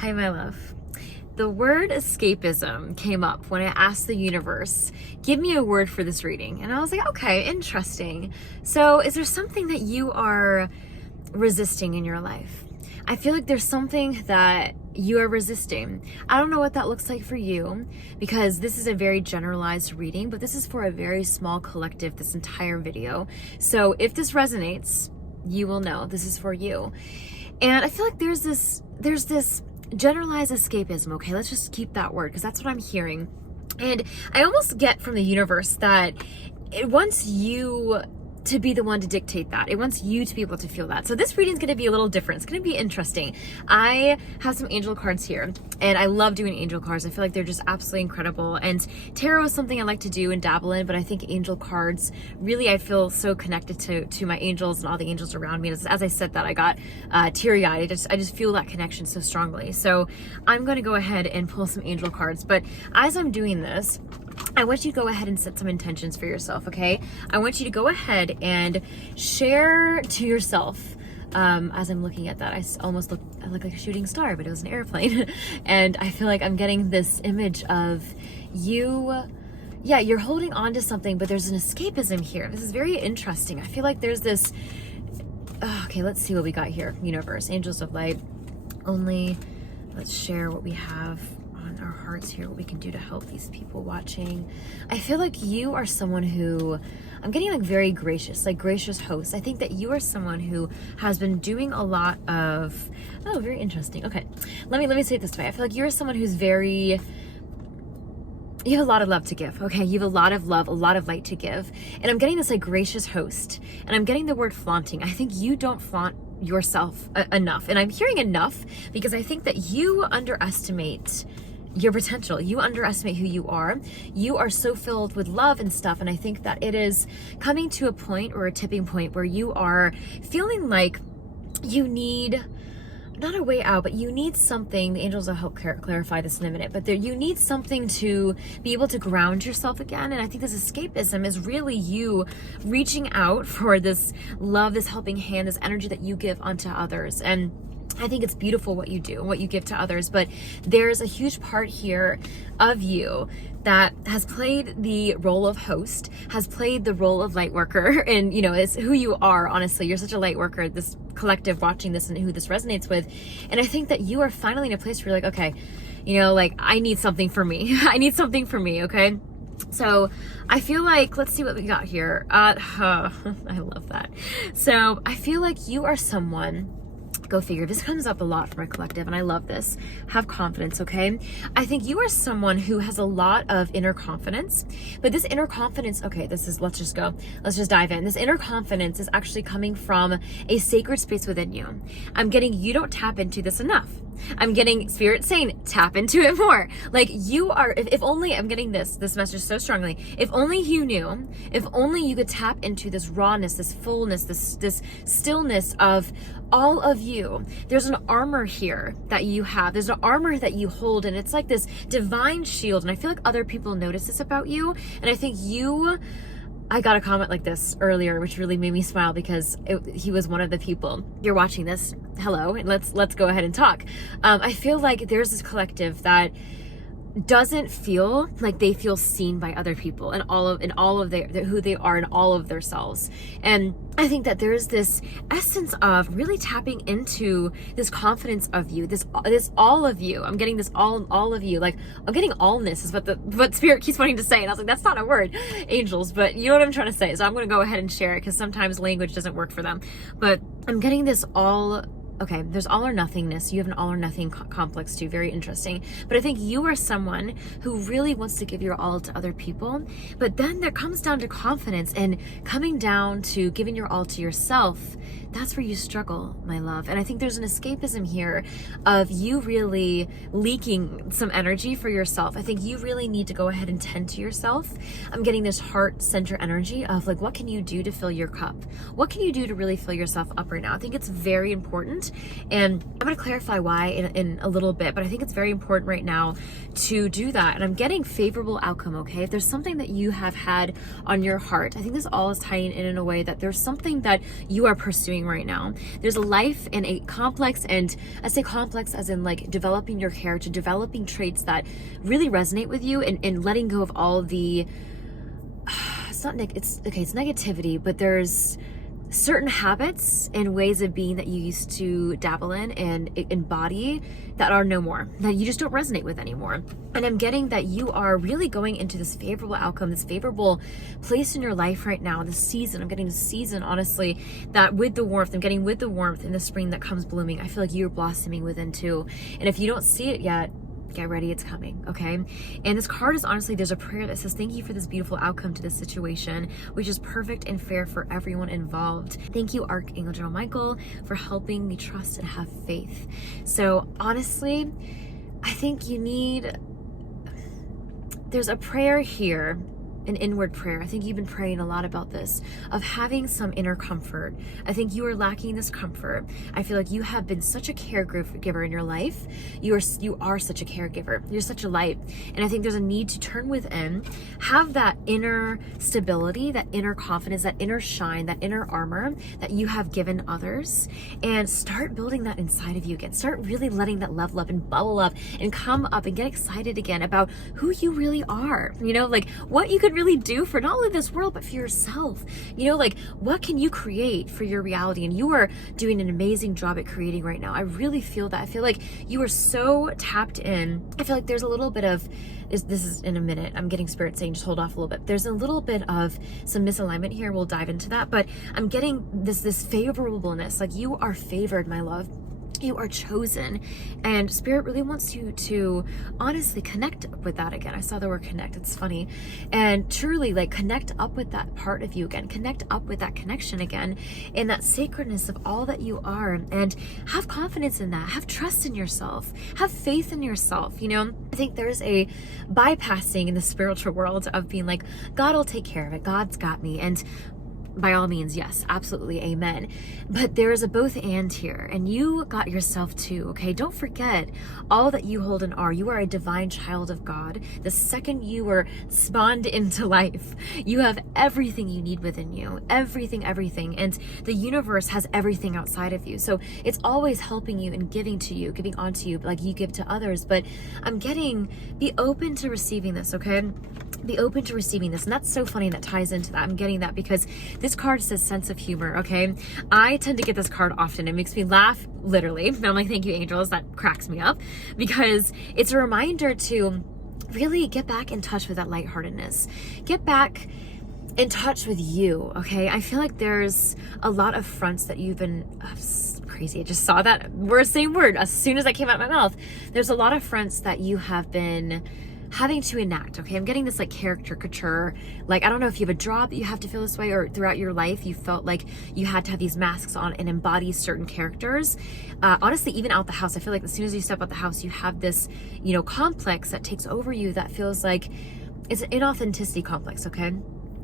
Hi, my love. The word escapism came up when I asked the universe, give me a word for this reading. And I was like, okay, interesting. So is there something that you are resisting in your life? I feel like there's something that you are resisting. I don't know what that looks like for you because this is a very generalized reading, but this is for a very small collective, this entire video. So if this resonates, you will know this is for you. And I feel like there's this generalized escapism. Okay, let's just keep that word because that's what I'm hearing. And I almost get from the universe that it wants you to be the one to dictate that. It wants you to be able to feel that. So this reading is going to be a little different. It's going to be interesting. I have some angel cards here and I love doing angel cards. I feel like they're just absolutely incredible. And tarot is something I like to do and dabble in, but I think angel cards, really, I feel so connected to my angels and all the angels around me. As I said that, I got teary-eyed. I just feel that connection so strongly. So I'm going to go ahead and pull some angel cards. But as I'm doing this, I want you to go ahead and set some intentions for yourself, okay? I want you to go ahead and share to yourself. As I'm looking at that, I almost look like a shooting star, but it was an airplane. And I feel like I'm getting this image of you. Yeah, you're holding on to something, but there's an escapism here. This is very interesting. I feel like there's this, okay, let's see what we got here. Universe, angels of light, only let's share what we have on our hearts here, what we can do to help these people watching. I feel like you are someone who, I'm getting like very gracious, like gracious host. I think that you are someone who has been doing a lot of, oh, very interesting. Okay, let me say it this way. I feel like you're someone who's very, you have a lot of love to give, okay? You have a lot of love, a lot of light to give. And I'm getting this like gracious host, and I'm getting the word flaunting. I think you don't flaunt yourself enough. And I'm hearing enough because I think that you underestimate your potential. You underestimate who you are. You are so filled with love and stuff. And I think that it is coming to a point or a tipping point where you are feeling like you need, not a way out, but you need something. The angels will help clarify this in a minute, but you need something to be able to ground yourself again. And I think this escapism is really you reaching out for this love, this helping hand, this energy that you give onto others. And I think it's beautiful what you do, what you give to others, but there's a huge part here of you that has played the role of host, has played the role of light worker, and it's who you are. Honestly, you're such a light worker, this collective watching this and who this resonates with. And I think that you are finally in a place where you're like, okay, like I need something for me. I need something for me, okay? So I feel like, let's see what we got here. I love that. So I feel like you are someone, go figure. This comes up a lot from our collective, and I love this. Have confidence, okay? I think you are someone who has a lot of inner confidence, but this inner confidence, okay, let's just dive in. This inner confidence is actually coming from a sacred space within you. I'm getting, you don't tap into this enough. I'm getting spirit saying, tap into it more. Like you are, if only, I'm getting this message so strongly. If only you knew, if only you could tap into this rawness, this fullness, this stillness of all of you. There's an armor here that you have. There's an armor that you hold, and it's like this divine shield. And I feel like other people notice this about you. And I think I got a comment like this earlier, which really made me smile because he was one of the people. You're watching this. Hello, and let's go ahead and talk. I feel like there's this collective that doesn't feel like they feel seen by other people and all of their who they are and all of their selves. And I think that there's this essence of really tapping into this confidence of you, this all of you. I'm getting this all of you. Like I'm getting allness is what spirit keeps wanting to say. And I was like, that's not a word, angels, but you know what I'm trying to say. So I'm going to go ahead and share it because sometimes language doesn't work for them. But I'm getting this all. Okay, there's all or nothingness. You have an all or nothing complex too. Very interesting. But I think you are someone who really wants to give your all to other people. But then there comes down to confidence and coming down to giving your all to yourself. That's where you struggle, my love. And I think there's an escapism here of you really leaking some energy for yourself. I think you really need to go ahead and tend to yourself. I'm getting this heart center energy of like, what can you do to fill your cup? What can you do to really fill yourself up right now? I think it's very important heart. And I'm going to clarify why in a little bit, but I think it's very important right now to do that. And I'm getting favorable outcome, okay? If there's something that you have had on your heart, I think this all is tying in a way that there's something that you are pursuing right now. There's a life and a complex, and I say complex as in like developing your character, developing traits that really resonate with you, and letting go of all the, it's negativity, but there's certain habits and ways of being that you used to dabble in and embody that are no more, that you just don't resonate with anymore. And I'm getting that you are really going into this favorable outcome, this favorable place in your life right now, this season. I'm getting this season, honestly, that with the warmth, I'm getting with the warmth in the spring that comes blooming, I feel like you're blossoming within too. And if you don't see it yet, get ready, it's coming, okay? And this card is honestly, there's a prayer that says, thank you for this beautiful outcome to this situation, which is perfect and fair for everyone involved. Thank you, Archangel General Michael, for helping me trust and have faith. So honestly, I think there's a prayer here, an inward prayer. I think you've been praying a lot about this, of having some inner comfort. I think you are lacking this comfort. I feel like you have been such a caregiver in your life. You are such a caregiver. You're such a light. And I think there's a need to turn within, have that inner stability, that inner confidence, that inner shine, that inner armor that you have given others, and start building that inside of you again. Start really letting that level up and bubble up and come up and get excited again about who you really are. You know, like what you could really do for not only this world, but for yourself. You know, like what can you create for your reality? And you are doing an amazing job at creating right now. I really feel that. I feel like you are so tapped in. I feel like there's a little bit of, this is in a minute, I'm getting spirit saying just hold off a little bit. There's a little bit of some misalignment here. We'll dive into that, but I'm getting this favorableness. Like you are favored, my love. You are chosen, and Spirit really wants you to honestly connect with that again. I saw the word connect, it's funny. And truly like connect up with that part of you again, connect up with that connection again, and that sacredness of all that you are, and have confidence in that, have trust in yourself, have faith in yourself. You know, I think there's a bypassing in the spiritual world of being like, God will take care of it, God's got me. And by all means, yes, absolutely, amen. But there is a both and here, and you got yourself too, okay? Don't forget all that you hold and are. You are a divine child of God. The second you were spawned into life, you have everything you need within you, everything, and the universe has everything outside of you. So it's always helping you and giving to you, giving onto you, like you give to others. But I'm getting, be open to receiving this, okay? Be open to receiving this. And that's so funny, that ties into that. I'm getting that because this card says sense of humor, okay? I tend to get this card often. It makes me laugh, literally. And I'm like, thank you, angels. That cracks me up because it's a reminder to really get back in touch with that lightheartedness. Get back in touch with you, okay? I feel like there's a lot of fronts that you've been, crazy. I just saw that same word as soon as that came out of my mouth. There's a lot of fronts that you have been having to enact, okay? I'm getting this like caricature, like I don't know if you have a job that you have to feel this way, or throughout your life you felt like you had to have these masks on and embody certain characters. Honestly, even out the house, I feel like as soon as you step out the house, you have this, you know, complex that takes over you that feels like it's an inauthenticity complex, okay?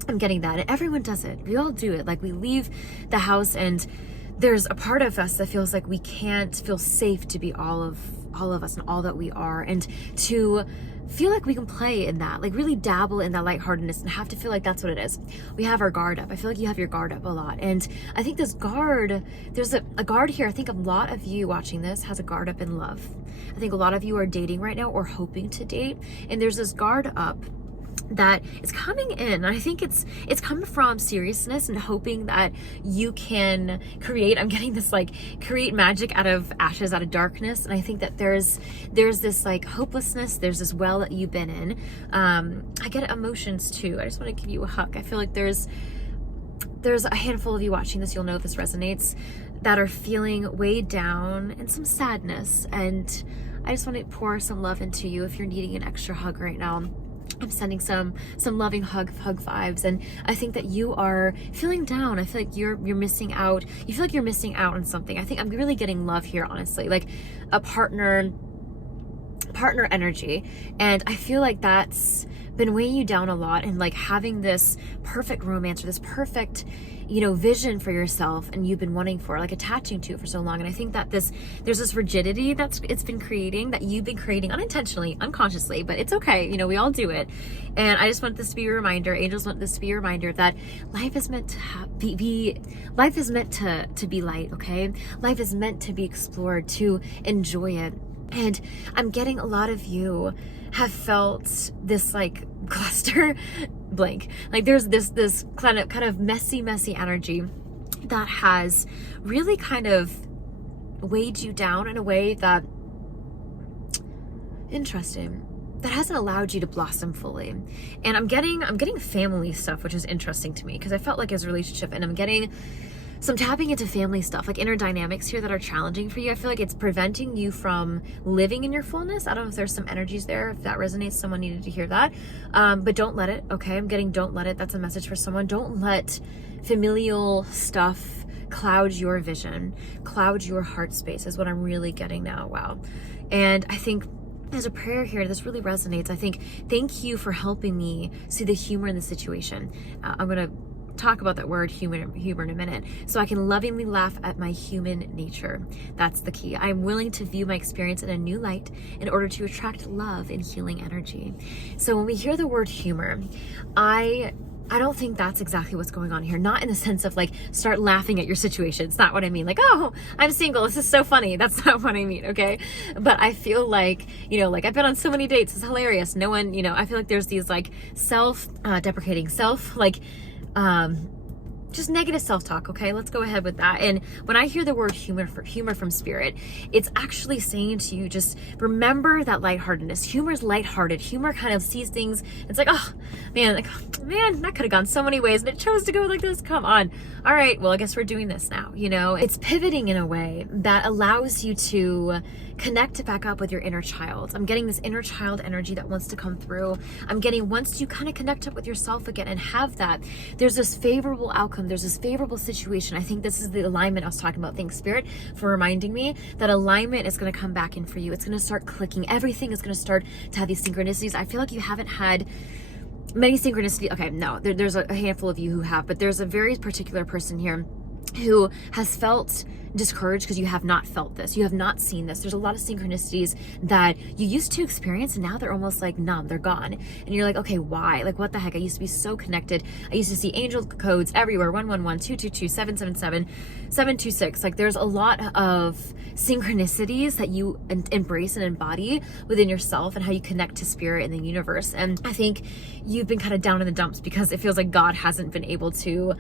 I'm getting that, and everyone does it. We all do it. Like we leave the house and there's a part of us that feels like we can't feel safe to be all of us and all that we are, and to feel like we can play in that, like really dabble in that lightheartedness and have to feel like that's what it is. We have our guard up. I feel like you have your guard up a lot. And I think this guard, there's a guard here. I think a lot of you watching this has a guard up in love. I think a lot of you are dating right now or hoping to date. And there's this guard up that is coming in. I think it's coming from seriousness and hoping that you can create, I'm getting this like create magic out of ashes, out of darkness. And I think that there's this like hopelessness, there's this well that you've been in. I get emotions too. I just want to give you a hug. I feel like there's a handful of you watching this, you'll know if this resonates, that are feeling weighed down and some sadness. And I just want to pour some love into you if you're needing an extra hug right now. I'm sending some loving hug vibes, and I think that you are feeling down. I feel like you're missing out. You feel like you're missing out on something. I think I'm really getting love here, honestly, like a partner partner energy. And I feel like that's been weighing you down a lot, and like having this perfect romance or this perfect, you know, vision for yourself, and you've been wanting for, like, attaching to it for so long. And I think that there's this rigidity it's been creating, that you've been creating unintentionally, unconsciously, but it's okay. You know, we all do it. And I just want this to be a reminder, angels want this to be a reminder that life is meant to life is meant to be light, okay? Life is meant to be explored, to enjoy it. And I'm getting a lot of you have felt this like cluster blank. Like there's this kind of messy energy that has really kind of weighed you down in a way that, interesting, that hasn't allowed you to blossom fully. And I'm getting family stuff, which is interesting to me, because I felt like it was a relationship, and I'm tapping into family stuff, like inner dynamics here that are challenging for you. I feel like it's preventing you from living in your fullness. I don't know if there's some energies there. If that resonates, someone needed to hear that. But don't let it, okay? I'm getting don't let it. That's a message for someone. Don't let familial stuff cloud your vision, cloud your heart space, is what I'm really getting now. Wow. And I think there's a prayer here. This really resonates. I think, thank you for helping me see the humor in the situation. I'm going to talk about that word humor in a minute, so I can lovingly laugh at my human nature. That's the key. I'm willing to view my experience in a new light in order to attract love and healing energy. So when we hear the word humor, I don't think that's exactly what's going on here. Not in the sense of like, start laughing at your situation. It's not what I mean. Like, oh, I'm single, this is so funny. That's not what I mean, okay? But I feel like, you know, like I've been on so many dates, it's hilarious. No one, you know, I feel like there's these like self-deprecating just negative self-talk, okay? Let's go ahead with that. And when I hear the word humor from spirit, it's actually saying to you, just remember that lightheartedness. Humor is lighthearted. Humor kind of sees things, it's like, oh man, that could have gone so many ways and it chose to go like this. Come on. All right, well, I guess we're doing this now. You know, it's pivoting in a way that allows you to connect back up with your inner child. I'm getting this inner child energy that wants to come through. I'm getting, once you kind of connect up with yourself again and have that, there's this favorable outcome. There's this favorable situation. I think this is the alignment I was talking about. Thanks, Spirit, for reminding me that alignment is going to come back in for you. It's going to start clicking. Everything is going to start to have these synchronicities. I feel like you haven't had many synchronicity. Okay, no, there's a handful of you who have, but there's a very particular person here who has felt discouraged because you have not felt this. You have not seen this. There's a lot of synchronicities that you used to experience and now they're almost like numb. They're gone. And you're like, okay, why? Like, what the heck? I used to be so connected. I used to see angel codes everywhere. 111, 222, 777, 726. Like, there's a lot of synchronicities that you embrace and embody within yourself and how you connect to spirit and the universe. And I think you've been kind of down in the dumps because it feels like God hasn't been able to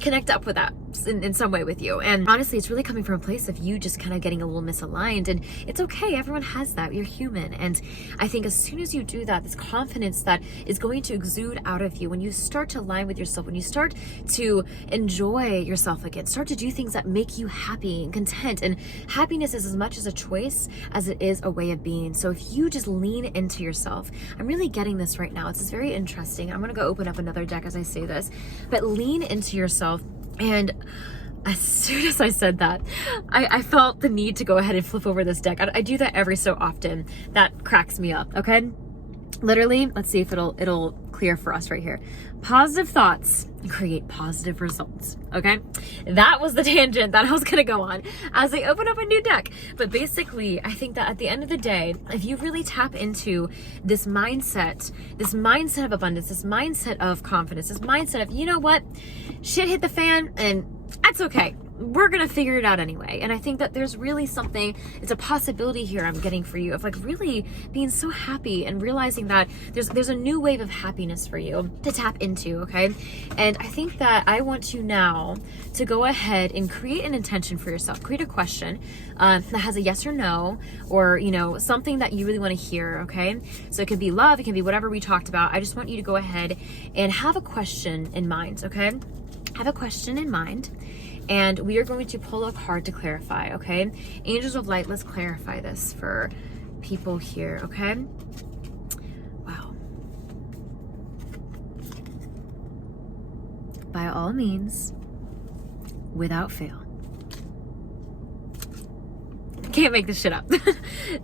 connect up with that in some way with you. And honestly, it's really coming from a place of you just kind of getting a little misaligned, and it's okay. Everyone has that. You're human. And I think as soon as you do that, this confidence that is going to exude out of you, when you start to align with yourself, when you start to enjoy yourself again, start to do things that make you happy and content. And happiness is as much as a choice as it is a way of being. So if you just lean into yourself, I'm really getting this right now. It's very interesting. I'm going to go open up another deck as I say this, but lean into yourself. And as soon as I said that, I felt the need to go ahead and flip over this deck. I do that every so often. That cracks me up, okay? Literally, let's see if it'll clear for us right here. Positive thoughts create positive results, okay? That was the tangent that I was gonna go on as I open up a new deck. But basically, I think that at the end of the day, if you really tap into this mindset of abundance, this mindset of confidence, this mindset of, you know what, shit hit the fan and that's okay. We're gonna figure it out anyway. And I think that there's really something, it's a possibility here I'm getting for you of like really being so happy and realizing that there's a new wave of happiness for you to tap into, okay? And I think that I want you now to go ahead and create an intention for yourself. Create a question that has a yes or no, or, you know, something that you really want to hear, okay? So it can be love, it can be whatever we talked about. I just want you to go ahead and have a question in mind, okay? Have a question in mind. And we are going to pull a card to clarify, okay? Angels of Light, let's clarify this for people here, okay? Wow. By all means, without fail, can't make this shit up.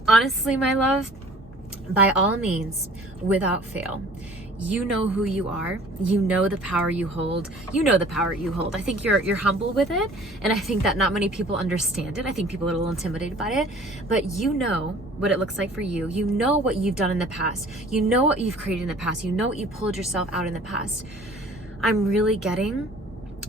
Honestly, my love, by all means, without fail, you know who you are. You know the power you hold. You know the power you hold. I think you're humble with it, and I think that not many people understand it. I think people are a little intimidated by it, but you know what it looks like for you. You know what you've done in the past. You know what you've created in the past. You know what you pulled yourself out in the past. I'm really getting,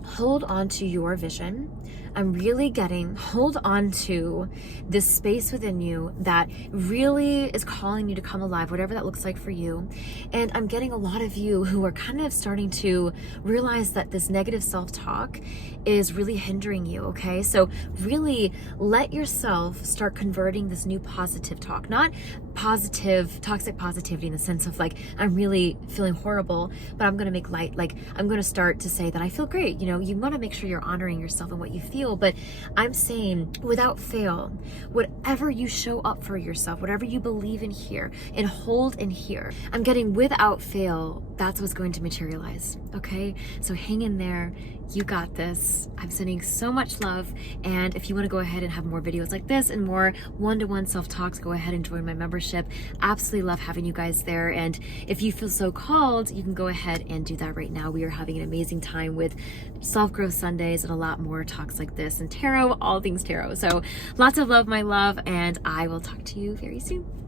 hold on to your vision. I'm really getting, hold on to this space within you that really is calling you to come alive, whatever that looks like for you. And I'm getting a lot of you who are kind of starting to realize that this negative self-talk is really hindering you, okay? So really let yourself start converting this new positive talk, not positive, toxic positivity in the sense of like, I'm really feeling horrible, but I'm gonna make light, like I'm gonna start to say that I feel great. You know, you wanna make sure you're honoring yourself and what you feel, but I'm saying without fail, whatever you show up for yourself, whatever you believe in here and hold in here, I'm getting without fail, that's what's going to materialize, okay? So hang in there, you got this. I'm sending so much love, and if you wanna go ahead and have more videos like this and more one-to-one self-talks, go ahead and join my membership. Absolutely love having you guys there, and if you feel so called, you can go ahead and do that right now. We are having an amazing time with Self-Growth Sundays and a lot more talks like this and tarot, all things tarot. So lots of love, my love, and I will talk to you very soon.